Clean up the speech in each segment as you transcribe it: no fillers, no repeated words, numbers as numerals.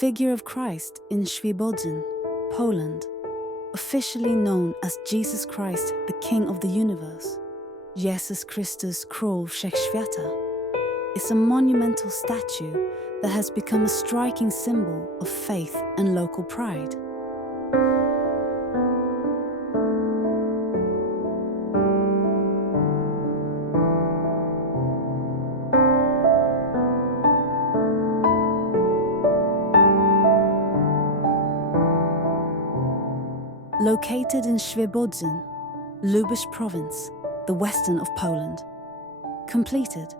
figure of Christ in Świebodzin, Poland, officially known as Jesus Christ, the King of the Universe, Jesus Chrystus Król Wszechświata, is a monumental statue that has become a striking symbol of faith and local pride. Located in Świebodzin, Lubisz Province, the western of Poland. Completed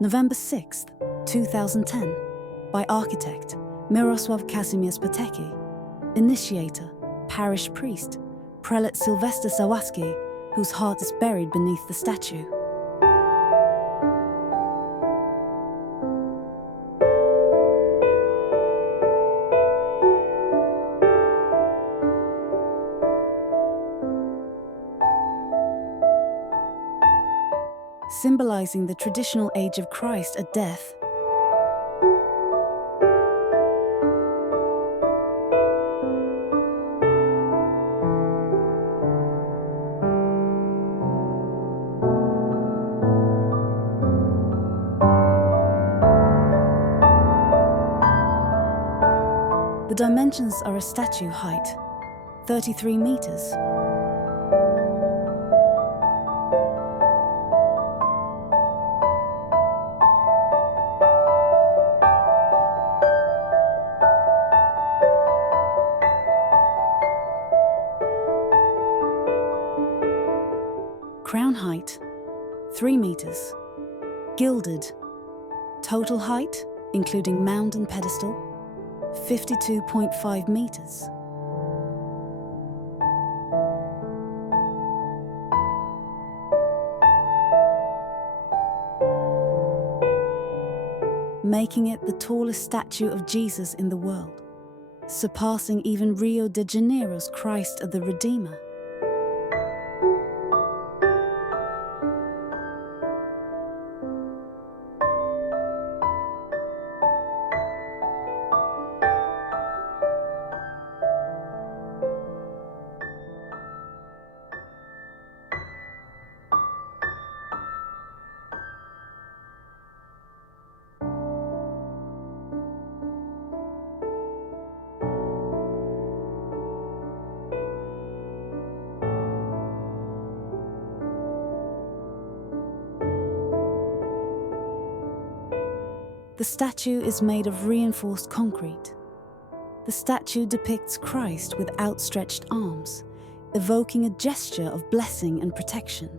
November 6, 2010, by architect Mirosław Kazimierz Pateki, initiator, parish priest, prelate Sylwester Sałaski, whose heart is buried beneath the statue. Symbolizing the traditional age of Christ at death. The dimensions are a statue height, 33 meters. Crown height, 3 meters. Gilded. Total height, including mound and pedestal, 52.5 meters. Making it the tallest statue of Jesus in the world, surpassing even Rio de Janeiro's Christ of the Redeemer. The statue is made of reinforced concrete. The statue depicts Christ with outstretched arms, evoking a gesture of blessing and protection.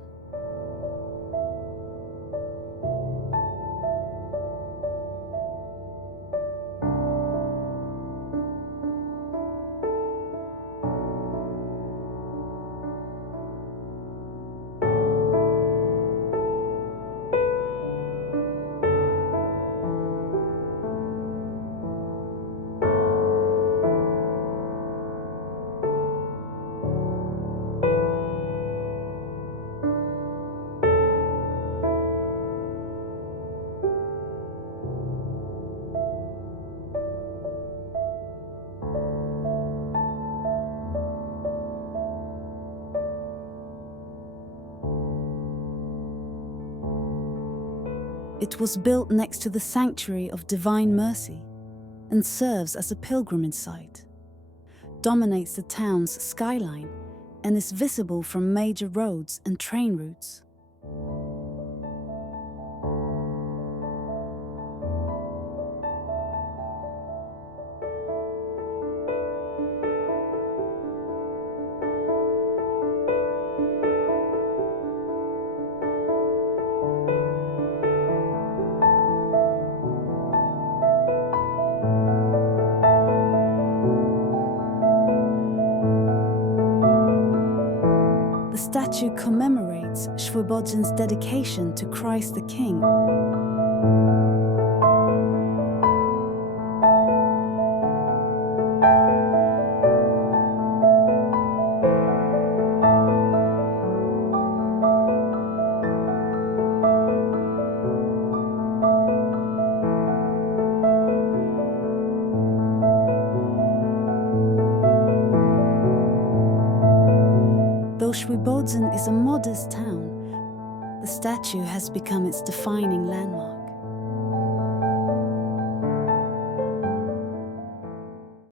It was built next to the Sanctuary of Divine Mercy and serves as a pilgrimage site, dominates the town's skyline, and is visible from major roads and train routes. The statue commemorates Świebodzin's dedication to Christ the King. Though Świebodzin is a modest town, the statue has become its defining landmark.